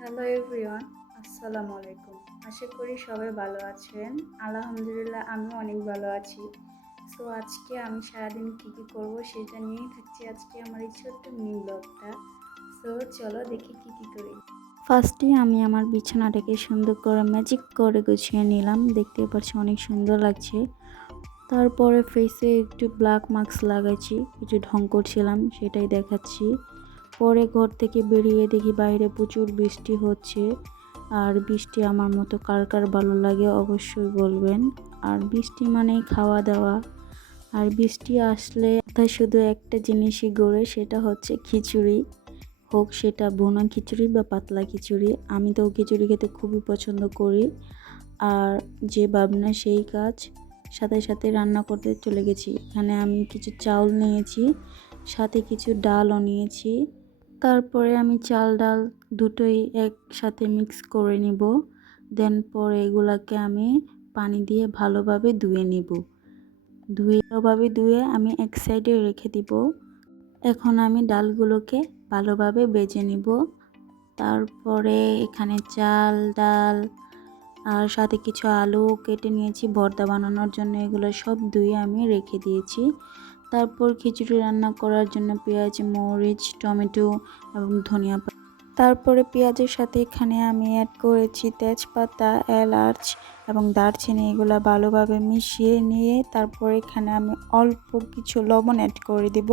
Hello everyone, আসসালামু আলাইকুম। আশা করি সবাই ভালো আছেন। আলহামদুলিল্লাহ আমি অনেক ভালো আছি। সো আজকে আমি সারাদিন কী কী করব সেটা নিয়েই থাকছি আজকে আমার এই ছোট্ট মিনি ব্লগটা সো চলো দেখি কী কী করি। ফার্স্টে আমি আমার বিছানাটাকে সুন্দর করে ম্যাজিক করে গুছিয়ে নিলাম। দেখতে পাচ্ছি অনেক সুন্দর লাগছে। তারপরে ফেসে একটু ব্ল্যাক মাস্ক লাগাইছি কিছু ঢং করছিলাম, সেটাই দেখাচ্ছি। পরে ঘর থেকে বেরিয়ে দেখি বাইরে প্রচুর বৃষ্টি হচ্ছে। আর বৃষ্টি আমার মতো কার কার ভালো লাগে অবশ্যই বলবেন। আর বৃষ্টি মানেই খাওয়া দাওয়া। আর বৃষ্টি আসলে তাই শুধু একটা জিনিসই গড়ে সেটা হচ্ছে খিচুড়ি। হোক সেটা বোনা খিচুড়ি বা পাতলা খিচুড়ি, আমি তো খিচুড়ি খেতে খুবই পছন্দ করি। আর যে ভাবনা সেই কাজ। সাথে সাথে রান্না করতে চলে গেছি। এখানে আমি কিছু চাউল নিয়েছি, সাথে কিছু ডালও নিয়েছি। তারপরে আমি চাল ডাল দুটোই একসাথে মিক্স করে নিব। দেন পরে এগুলাকে আমি পানি দিয়ে ভালোভাবে ধুয়ে নিব। ধুয়ে ভালোভাবে ধুয়ে আমি এক সাইডে রেখে দিব। এখন আমি ডালগুলোকে ভালোভাবে বেজে নিব। তারপরে এখানে চাল ডাল আর সাথে কিছু আলু কেটে নিয়েছি। ভর্তা বানানোর জন্য এগুলো সব ধুয়ে আমি রেখে দিয়েছি। তারপর খিচুড়ি রান্না করার জন্য পেঁয়াজ, মরিচ, টমেটো এবং ধনিয়া পাতা। তারপরে পেঁয়াজের সাথে এখানে আমি অ্যাড করেছি তেজপাতা, এলাচ এবং দারচিনি, এগুলো ভালোভাবে মিশিয়ে নিয়ে তারপর এখানে আমি অল্প কিছু লবণ অ্যাড করে দিব।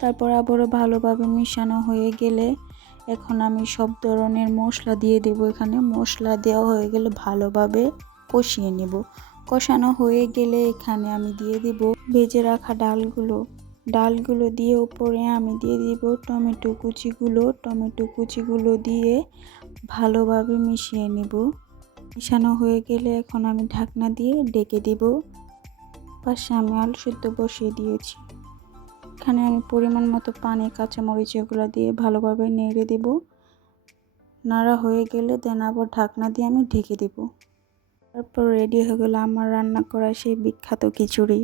তারপর আবারও ভালোভাবে মিশানো হয়ে গেলে এখন আমি সব ধরনের মশলা দিয়ে দেব। এখানে মশলা দেওয়া হয়ে গেলে ভালোভাবে কষিয়ে নেব। কষানো হয়ে গেলে এখানে আমি দিয়ে দিব ভেজে রাখা ডালগুলো। ডালগুলো দিয়ে উপরে আমি দিয়ে দিব টমেটো কুচিগুলো। টমেটো কুচিগুলো দিয়ে ভালোভাবে মিশিয়ে নেব। মিশানো হয়ে গেলে এখন আমি ঢাকনা দিয়ে ডেকে দিব। পাশে আমি আলু সেদ্ধ বসিয়ে দিয়েছি। এখানে আমি পরিমাণ মতো পানি, কাঁচামরিচ এগুলো দিয়ে ভালোভাবে নেড়ে দেব। নাড়া হয়ে গেলে দেন আবার ঢাকনা দিয়ে আমি ঢেকে দেব। তারপর রেডি হয়ে গেলো আমার রান্না করা সেই বিখ্যাত খিচুড়ি।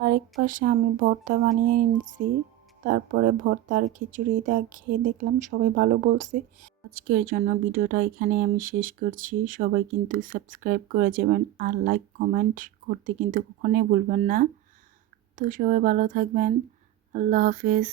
আরেক পাশে আমি ভর্তা বানিয়ে নিয়েছি তারপরে ভর্তার খিচুড়িটা খেয়ে দেখলাম সবাই ভালো বলছে। আজকের জন্য ভিডিওটা এখানে আমি শেষ করছি। সবাই কিন্তু সাবস্ক্রাইব করে যাবেন আর লাইক কমেন্ট করতে কিন্তু কখনোই ভুলবেন না। তো সবাই ভালো থাকবেন। আল্লাহ হাফেজ।